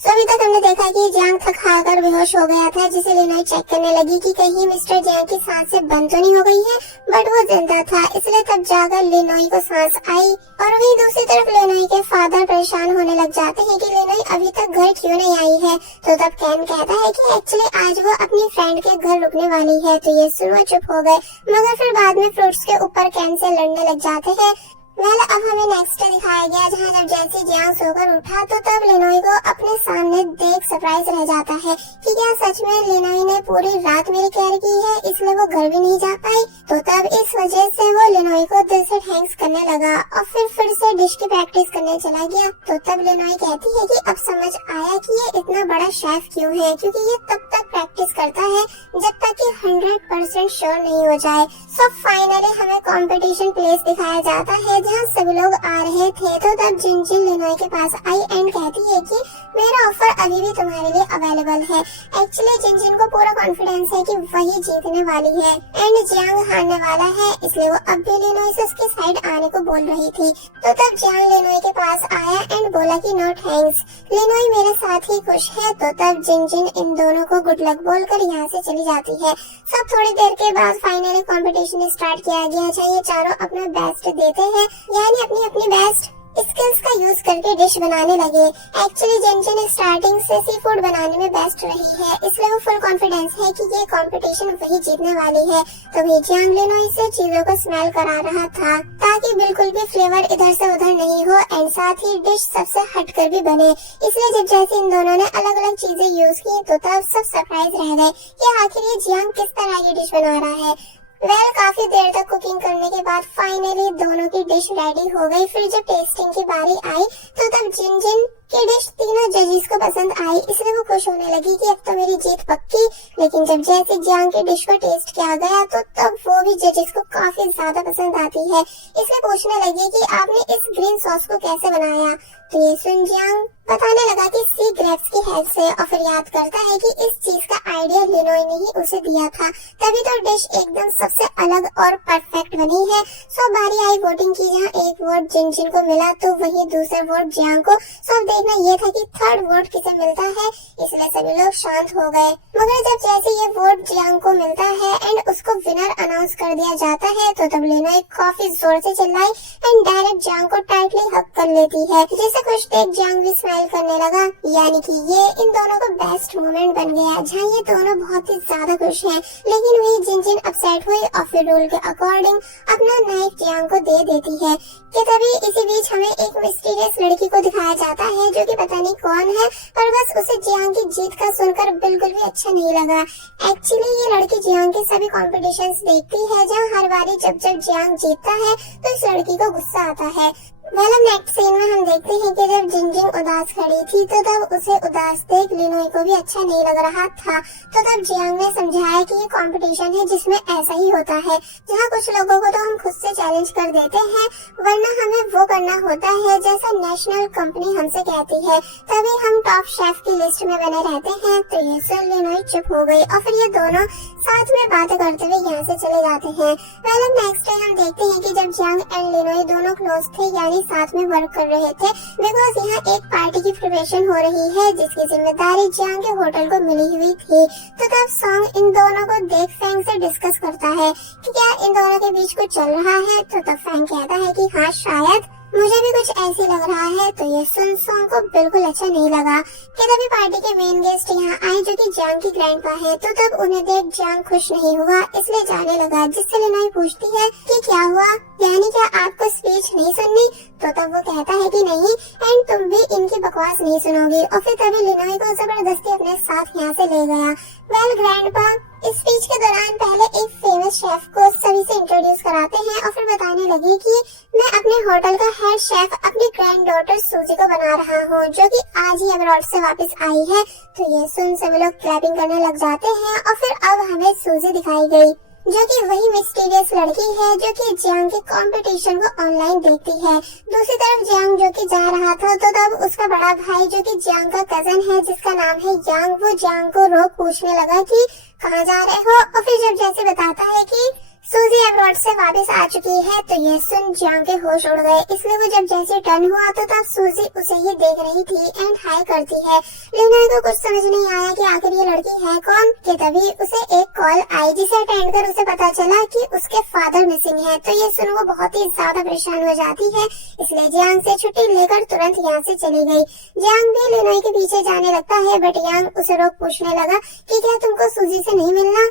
अभी तक हमने देखा कि जियांग थक हार बेहोश हो गया था, जिसे लिनोई चेक करने लगी कि कहीं मिस्टर जियांग की सांस से बंद तो नहीं हो गई है, बट वो जिंदा था। इसलिए तब जाकर लिनोई को सांस आई। और वहीं दूसरी तरफ लिनोई के फादर परेशान होने लग जाते हैं कि लिनोई अभी तक घर क्यों नहीं आई है। तो तब कैन कहता है कि एक्चुअली आज वो अपनी फ्रेंड के घर रुकने वाली है। तो ये सुन वो चुप हो गए, मगर फिर बाद में फ्रूट्स के ऊपर कैन से लड़ने लग जाते हैं। अब हमें नेक्स्ट डे दिखाया गया, जहाँ जब जैसे जियांग सोकर उठा तो तब लिनोई को अपने सामने देख सरप्राइज रह जाता है कि क्या सच में लिनोई ने पूरी रात मेरी केयर की है, इसलिए वो घर भी नहीं जा पाई। तो तब इस वजह से वो लिनोई को दिल से थैंक्स करने लगा और फिर से डिश की प्रैक्टिस करने चला गया। तो तब लिनोई कहती है कि अब समझ आया कि ये इतना बड़ा शेफ क्यों है, क्योंकि ये तब तक प्रैक्टिस करता है जब तक कि 100% श्योर नहीं हो जाए। सो फाइनली हमें कंपटीशन प्लेस दिखाया जाता है, जहाँ सभी लोग आ रहे थे। तो तब जिनजिन लिनोई के पास आई एंड कहती है कि मेरा ऑफर अभी भी तुम्हारे लिए अवेलेबल है। एक्चुअली जिनजिन को पूरा कॉन्फिडेंस है कि वही जीतने वाली है एंड जियांग हारने वाला है, इसलिए वो अब भी लिनोई से उसकी साइड आने को बोल रही थी। तो तब जियांग लिनोई के पास आया एंड बोला कि नो थैंक्स, लिनोई मेरे साथ ही खुश है। तो तब जिनजिन इन दोनों को गुड लक बोलकर यहाँ से चली जाती है। सब थोड़ी देर के बाद फाइनली कंपटीशन स्टार्ट किया गया, जहाँ ये चारों अपना बेस्ट देते हैं, यानी अपनी अपनी बेस्ट स्किल्स का यूज करके डिश बनाने लगे। एक्चुअली जिनजिन स्टार्टिंग से सी फूड बनाने में बेस्ट रही है, इसलिए वो फुल कॉन्फिडेंस है कि ये कंपटीशन वही जीतने वाली है। तो भी जियांग लिनोई से चीजों को स्मेल करा रहा था ताकि बिल्कुल भी फ्लेवर इधर से उधर नहीं हो एंड साथ ही डिश सबसे हटकर भी बने। इसलिए जब जैसे इन दोनों ने अलग अलग चीजें यूज की तो तब सब सरप्राइज रह गए कि आखिर ये जियांग किस तरह की डिश बना रहा है। काफी देर तक कुकिंग करने के बाद फाइनली दोनों की डिश रेडी हो गई। फिर जब टेस्टिंग की बारी आई तो तब जिनजिन की डिश तीनों जजेस को पसंद आई, इसलिए वो खुश होने लगी कि अब तो मेरी जीत पक्की। लेकिन जब जैसे जियांग की डिश को टेस्ट किया गया तो तब वो भी जजेस को काफी ज्यादा पसंद आती है, इसलिए पूछने लगी कि आपने इस ग्रीन सॉस को कैसे बनाया। तो ये सुन जियांग बताने लगा कि सी ग्रेप्स की हेल्प से, और फिर याद करता है कि इस चीज का आइडिया लिनोई ने ही उसे दिया था, तभी तो डिश एकदम सबसे अलग और परफेक्ट बनी है। सो बारी आई वोटिंग की, जहाँ एक वोट जिनजिन को मिला तो वही दूसरा वोट जियांग को। सो देखना ये था कि थर्ड वोट किसे मिलता है, इसलिए सभी लोग शांत हो गए। मगर जब जैसे ये वोट जियांग को मिलता है एंड उसको विनर अनाउंस कर दिया जाता है तो तब लिनोई काफी जोर से चिल्लाई एंड डायरेक्ट जियांग को टाइटली हग कर लेती है, जिसे कुछ देख जियांग भी स्माइल करने लगा। यानी कि ये इन दोनों का बेस्ट मोमेंट बन गया, जहाँ ये दोनों बहुत ही ज्यादा खुश हैं। लेकिन वही जिनजिन अपसेट हुई और फिर रूल के अकॉर्डिंग अपना नाइफ जियांग को दे देती है। कि तभी इसी बीच हमें एक मिस्टीरियस लड़की को दिखाया जाता है, जो कि पता नहीं कौन है, पर बस उसे जियांग की जीत का सुनकर बिल्कुल भी अच्छा नहीं लगा। एक्चुअली ये लड़की जियांग के सभी कॉम्पिटिशन्स देखती है, जहाँ हर बारी जब जियांग जीतता है तो इस लड़की को गुस्सा आता है। नेक्स्ट सीन में हम देखते हैं कि जब जिनजिन उदास खड़ी थी तो तब उसे उदास देख लिनोई को भी अच्छा नहीं लग रहा था। तो तब जियांग ने समझाया कि ये कंपटीशन है जिसमें ऐसा ही होता है, जहाँ कुछ लोगों को तो हम खुद से चैलेंज कर देते हैं, वरना हमें वो करना होता है जैसा नेशनल कंपनी हमसे कहती है, तभी हम टॉप शेफ की लिस्ट में बने रहते हैं। तो ये सुन लिनोई चुप हो गई और फिर ये दोनों साथ में बातें करते हुए यहाँ से चले जाते हैं। नेक्स्ट डे हम देखते हैं कि जब जियांग एंड लिनोई दोनों क्लोज थे, यानी साथ में वर्क कर रहे थे, बिकॉज यहाँ एक पार्टी की प्रिपरेशन हो रही है जिसकी जिम्मेदारी जियांग के होटल को मिली हुई थी। तो तब सॉन्ग इन दोनों को देख फैंग से डिस्कस करता है कि क्या इन दोनों के बीच कुछ चल रहा है। तो तब फैंग कहता है कि हाँ शायद, मुझे भी कुछ ऐसे लग रहा है। तो ये सुन सॉन्ग को बिल्कुल अच्छा नहीं लगा। कि तभी पार्टी के मेन गेस्ट यहाँ आए, जो कि जियांग की ग्रैंडपा है। तो तब उन्हें देख जियांग खुश नहीं हुआ, इसलिए जाने लगा, जिससे लिनोई पूछती है कि क्या हुआ, यानी क्या आपको स्पीच नहीं सुननी। तो तब वो कहता है कि नहीं एंड तुम भी इनकी बकवास नहीं सुनोगी। और फिर तभी लिनोई को जबरदस्ती अपने साथ यहाँ से ले गया। ग्रैंडपा इस स्पीच के दौरान पहले एक फेमस शेफ को सभी से इंट्रोड्यूस कराते हैं और फिर बताने लगे कि मैं अपने होटल का हेड शेफ अपनी ग्रैंड डॉटर सूजी को बना रहा हूँ, जो कि आज ही अब्रॉड से वापस आई है। तो ये सुन सभी लोग क्लैपिंग करने लग जाते हैं और फिर अब हमें सूजी दिखाई गई, जो कि वही मिस्टीरियस लड़की है जो कि जियांग के कंपटीशन को ऑनलाइन देखती है। दूसरी तरफ जियांग जो कि जा रहा था तो तब उसका बड़ा भाई, जो कि जियांग का कजन है जिसका नाम है यांग, वो जियांग को रोक पूछने लगा कि कहाँ जा रहे हो। और फिर जब जैसे बताता है कि सूजी अब्रॉड से वापस आ चुकी है तो ये सुन जियांग के होश उड़ गए, इसलिए वो जब जैसे टर्न हुआ तो तब सूजी उसे ही देख रही थी एंड हाई करती है। लिनोई को कुछ समझ नहीं आया कि आखिर ये लड़की है कौन, कि तभी उसे एक कॉल आई जिसे अटेंड कर उसे पता चला कि उसके फादर मिसिंग है। तो ये सुन वो बहुत ही ज्यादा परेशान हो जाती है, इसलिए जियांग से छुट्टी लेकर तुरंत यहाँ से चली गई। जियांग भी लिनोई के पीछे जाने लगता है बट जियांग उसे रोक पूछने लगा कि क्या तुमको सूजी से नहीं मिलना,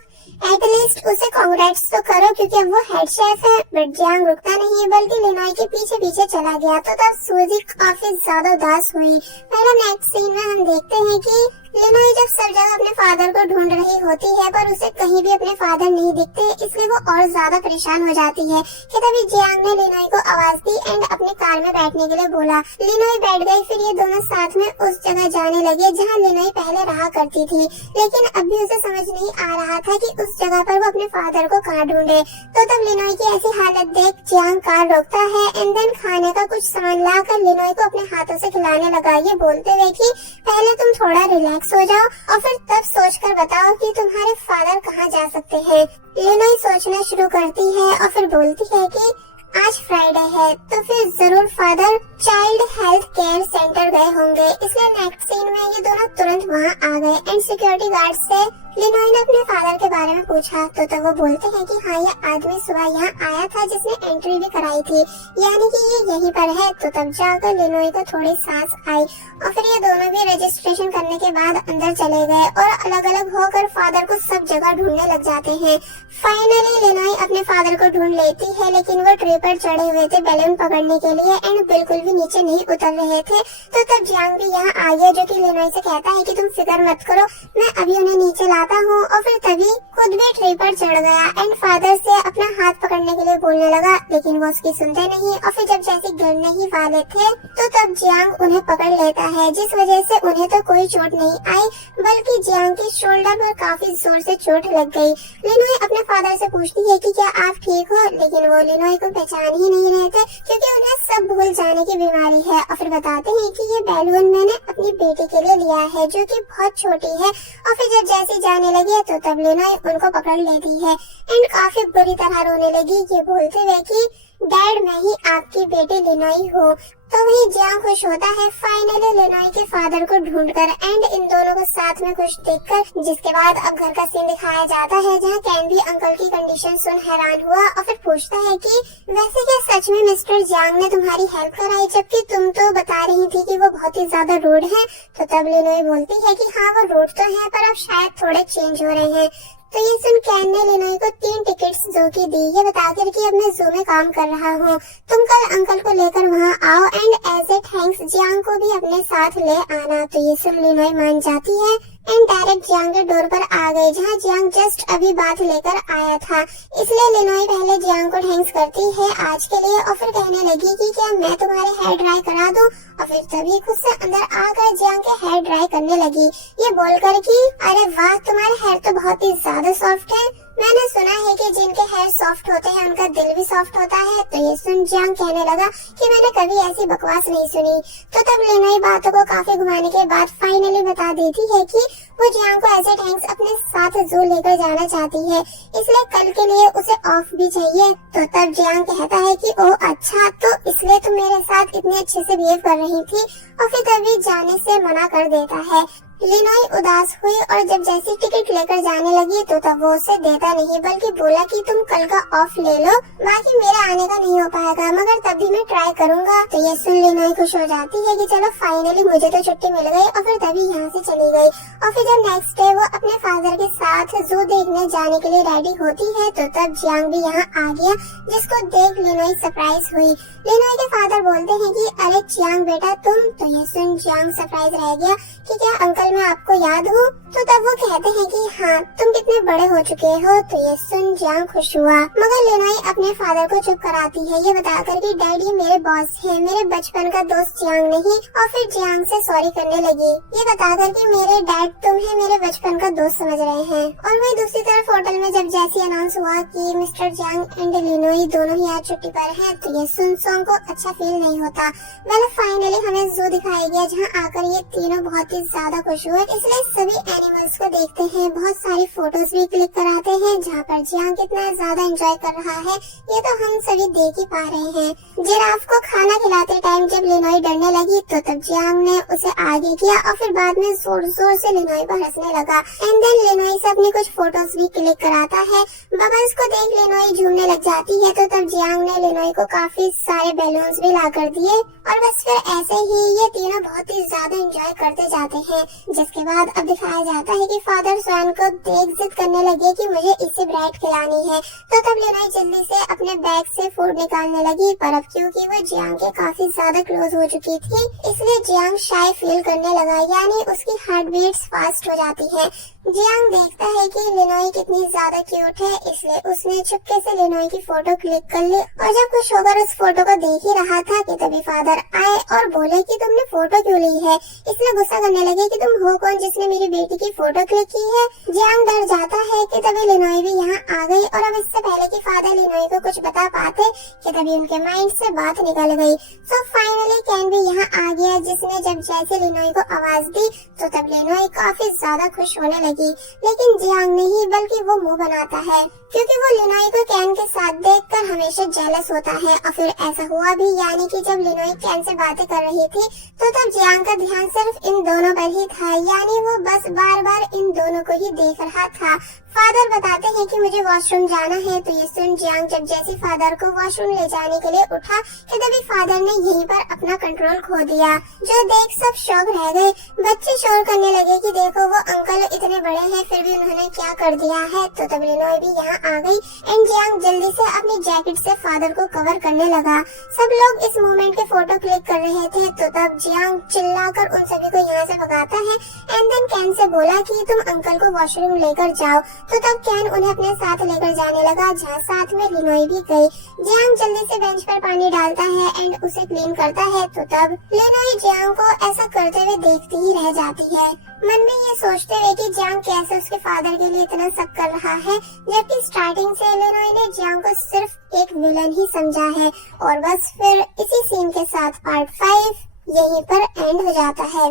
एटलीस्ट उसे कांग्रेट्स तो करो क्योंकि अब वो हेड शेफ है। बट जियांग रुकता नहीं बल्कि लिनोई के पीछे पीछे चला गया। तो तब सूजी काफी ज्यादा उदास हुई। पहले नेक्स्ट सीन में हम देखते हैं कि लिनोई जब सब जगह अपने फादर को ढूंढ रही होती है पर उसे कहीं भी अपने फादर नहीं दिखते, इसलिए वो और ज्यादा परेशान हो जाती है कि तभी जियांग ने लिनोई को आवाज दी एंड अपने कार में बैठने के लिए बोला। लिनोई बैठ गई, फिर ये दोनों साथ में उस जगह जाने लगे जहाँ लिनोई पहले रहा करती थी, लेकिन अभी उसे समझ नहीं आ रहा था कि उस जगह पर वो अपने फादर को कहाँ ढूंढे। तो तब लिनोई की ऐसी हालत देख जियांग कार रोकता है एंड देन खाने का कुछ सामान लाकर लिनोई को अपने हाथों से खिलाने लगा, ये बोलते हुए कि पहले तुम थोड़ा रिलैक्स हो जाओ और फिर तब सोचकर बताओ कि तुम्हारे फादर कहाँ जा सकते हैं। लिनोई सोचना शुरू करती है और फिर बोलती है कि आज फ्राइडे है तो फिर जरूर father child health care centre गए होंगे। इसलिए नेक्स्ट सीन में ये दोनों तुरंत वहाँ आ गए एंड सिक्योरिटी गार्ड से लिनोई ने अपने फादर के बारे में पूछा तो वो बोलते हैं कि हाँ ये आदमी सुबह यहाँ आया था जिसने एंट्री भी कराई थी, यानी कि ये यहीं पर है। तो तब जाकर लिनोई को थोड़ी सांस आई और फिर ये दोनों भी रजिस्ट्रेशन करने के बाद अंदर चले गए और अलग अलग होकर फादर को सब जगह ढूंढने लग जाते हैं। फाइनली लिनोई अपने फादर को ढूंढ लेती है, लेकिन वो ट्री पर चढ़े हुए थे बैलून पकड़ने के लिए एंड बिल्कुल भी नीचे नहीं उतर रहे थे। तो तब जियांग भी यहाँ आ गया जो कि लिनोई से कहता है कि तुम फिक्र मत करो, मैं अभी उन्हें नीचे लाता हूँ। और फिर तभी खुद भी ट्री पर चढ़ गया एंड फादर से अपना हाथ पकड़ने के लिए बोलने लगा, लेकिन वो उसकी सुनते नहीं। और फिर जब जैसे गिरने ही वाले थे तो तब जियांग उन्हें पकड़ लेता है, जिस वजह से उन्हें तो कोई चोट नहीं आई बल्कि जियांग के शोल्डर पर काफी जोर से चोट लग गई। लिनोई अपने फादर से पूछती है कि क्या आप ठीक हो, लेकिन वो लिनोई को पहचान ही नहीं रहे थे क्योंकि उन्हें सब भूल जाने की बीमारी है। और फिर बताते हैं कि ये बैलून मैंने अपनी बेटी के लिए लिया है जो कि बहुत छोटी है। और फिर जब जैसी जाने लगी तो तब लिनोई उनको पकड़ लेती है एंड काफी बुरी तरह रोने लगी, ये बोलते हुए कि डैड मैं ही आपकी बेटी लिनोई हूँ। तो वही जियांग खुश होता है फाइनली लिनोई के फादर को ढूंढकर एंड इन दोनों को साथ में खुश देखकर। जिसके बाद अब घर का सीन दिखाया जाता है जहाँ कैन भी अंकल की कंडीशन सुन हैरान हुआ और फिर पूछता है कि वैसे क्या सच में मिस्टर जियांग ने तुम्हारी हेल्प कराई, जबकि तुम तो बता रही थी कि वो बहुत ही ज्यादा रूड है। तो तब लिनोई बोलती है कि हाँ वो रूड तो है पर अब शायद थोड़े चेंज हो रहे हैं। तो ये सुन कैन ने लिनोई को 3 टिकट्स जो की दी, ये बताकर कि अब मैं जू में काम कर रहा हूँ, तुम कल अंकल को लेकर वहाँ आओ and as a thanks Jiang को भी अपने साथ ले आना। तो ये सुन लिनोई मान जाती है एंड डायरेक्ट जियांग के डोर पर आ गई जहाँ जियांग जस्ट अभी बात लेकर आया था। इसलिए लिनोई पहले जियांग को थैंक्स करती है आज के लिए और फिर कहने लगी कि क्या मैं तुम्हारे हेयर ड्राई करा दूं। और फिर तभी खुद से अंदर आकर जियांग के हेयर ड्राई करने लगी, ये बोलकर कि अरे वाह तुम्हारे हेयर तो बहुत ही ज्यादा सॉफ्ट है, मैंने सुना है कि जिनके हेयर सॉफ्ट होते हैं उनका दिल भी सॉफ्ट होता है। तो ये सुन जियांग कहने लगा कि मैंने कभी ऐसी बकवास नहीं सुनी। तो तब लिनोई बातों को काफी घुमाने के बाद फाइनली बता देती है कि वो जियांग को ऐसे थैंक्स अपने साथ जू लेकर जाना चाहती है, इसलिए कल के लिए उसे ऑफ भी चाहिए। तो तब जियांग कहता है कि ओ अच्छा, तो इसलिए तुम मेरे साथ इतने अच्छे से बिहेव कर रही थी। और फिर तभी जाने से मना कर देता है। लिनोई उदास हुई और जब जैसी टिकट लेकर जाने लगी तो तब वो उसे देता नहीं बल्कि बोला कि तुम कल का ऑफ ले लो, बाकी मेरा आने का नहीं हो पाएगा मगर तब भी मैं ट्राई करूंगा। तो ये सुन लिनोई खुश हो जाती है कि चलो फाइनली मुझे तो छुट्टी मिल गई और फिर तभी यहाँ से चली गई। और फिर जब नेक्स्ट डे वो अपने फादर के साथ जू देखने जाने के लिए रेडी होती है तो तब जियांग भी यहाँ आ गया, जिसको देख लिनोई सरप्राइज हुई। लिनोई के फादर बोलते हैं कि अरे जियांग बेटा तुम। तो ये सुन जियांग सरप्राइज रह गया कि क्या अंकल मैं आपको याद हूँ। तो तब वो कहते हैं कि हाँ तुम कितने बड़े हो चुके हो। तो ये सुन जियांग खुश हुआ मगर लिनोई अपने फादर को चुप कराती है, ये बताकर कि डैडी मेरे बॉस है, मेरे बचपन का दोस्त जियांग नहीं। और फिर जियांग से सॉरी करने लगी, ये बताकर कि मेरे डैड तुम्हें मेरे बचपन का दोस्त समझ रहे हैं। और वही दूसरी तरफ होटल में जब जैसी अनाउंस हुआ कि मिस्टर जियांग एंड लिनोई दोनों ही आज छुट्टी पर हैं, तो ये सुन सॉन्ग को अच्छा फील नहीं होता। वेल फाइनली हमें जू दिखाया गया जहाँ आकर ये तीनों बहुत ही ज्यादा खुश खुश हुए, इसलिए सभी एनिमल्स को देखते हैं, बहुत सारी फोटोज भी क्लिक कराते हैं जहाँ पर जियांग कितना ज्यादा एंजॉय कर रहा है ये तो हम सभी देख ही पा रहे हैं। जिराफ को खाना खिलाते टाइम जब लिनोई डरने लगी तो तब जियांग ने उसे आगे किया और फिर बाद में जोर जोर से लिनोई पर हंसने लगा। एंड देन लिनोई से अपनी कुछ फोटोज भी क्लिक कराता है। बबल्स को देख लिनोई झूमने लग जाती है तो तब जियांग ने लिनोई को काफी सारे बैलून्स भी ला कर दिए और बस फिर ऐसे ही ये तीनों बहुत ही ज्यादा एंजॉय करते जाते हैं। जिसके बाद अब दिखाया जाता है कि फादर स्वयं को देख जिद करने लगे कि मुझे इसी ब्राइट खिलानी है तो तब लिनोई जल्दी से अपने बैग से फूड निकालने लगी, पर अब क्योंकि वो जियांग के काफी ज्यादा क्लोज हो चुकी थी इसलिए जियांग शाय फील करने लगा, यानी उसकी हार्ट बीट्स फास्ट हो जाती है। जियांग देखता है कि लिनोई कितनी ज्यादा क्यूट है इसलिए उसने चुपके से लिनोई की फोटो क्लिक कर ली और जब खुश होकर उस फोटो को देख ही रहा था कि तभी फादर आए और बोले कि तुमने फोटो क्यों ली है, इसलिए गुस्सा करने लगे कि तुम हो कौन जिसने मेरी बेटी की फोटो क्लिक की है। जियांग डर जाता है कि तभी लिनोई भी यहाँ आ गई और अब इससे पहले कि फादर लिनोई को कुछ बता पाते कि तभी उनके माइंड से बात निकल गई। सो फाइनली कैन भी यहाँ आ गया जिसने जब जैसे लिनोई को आवाज दी तो तब लिनोई काफी ज्यादा खुश होने लगी, लेकिन जियांग नहीं बल्कि वो मुंह बनाता है क्योंकि वो लिनोई को कैन के साथ देखकर हमेशा जेलस होता है। और फिर ऐसा हुआ भी, यानी कि जब लिनोई कैन से बातें कर रही थी तो तब जियांग का ध्यान सिर्फ इन दोनों पर ही था, यानी वो बस बार बार इन दोनों को ही देख रहा था। फादर बताते हैं कि मुझे वॉशरूम जाना है तो ये सुन जियांग जब जैसे फादर को वॉशरूम ले जाने के लिए उठा कि तभी फादर ने यहीं पर अपना कंट्रोल खो दिया, जो देख सब शॉक रह गए। बच्चे शोर करने लगे कि देखो वो अंकल इतने बड़े हैं फिर भी उन्होंने क्या कर दिया है। तो तब लिनोई भी यहाँ आ गई एंड जियांग जल्दी से अपनी जैकेट से फादर को कवर करने लगा। सब लोग इस मोमेंट के फोटो क्लिक कर रहे थे तो तब जियांग चिल्लाकर उन सभी को यहाँ से भगाता है एंड देन कैन से बोला कि तुम अंकल को वॉशरूम लेकर जाओ। तो तब कैन उन्हें अपने साथ लेकर जाने लगा जहाँ साथ में लिनोई भी गई। जियांग जल्दी से बेंच पर पानी डालता है एंड उसे क्लीन करता है तो तब लिनोई जियांग को ऐसा करते हुए देखती ही रह जाती है, मन में ये सोचते हुए कि जियांग कैसे उसके फादर के लिए इतना सब कर रहा है, जबकि स्टार्टिंग से लिनोई ने जियांग को सिर्फ एक विलन ही समझा है। और बस फिर इसी सीन के साथ पार्ट 5 यहीं पर एंड हो जाता है।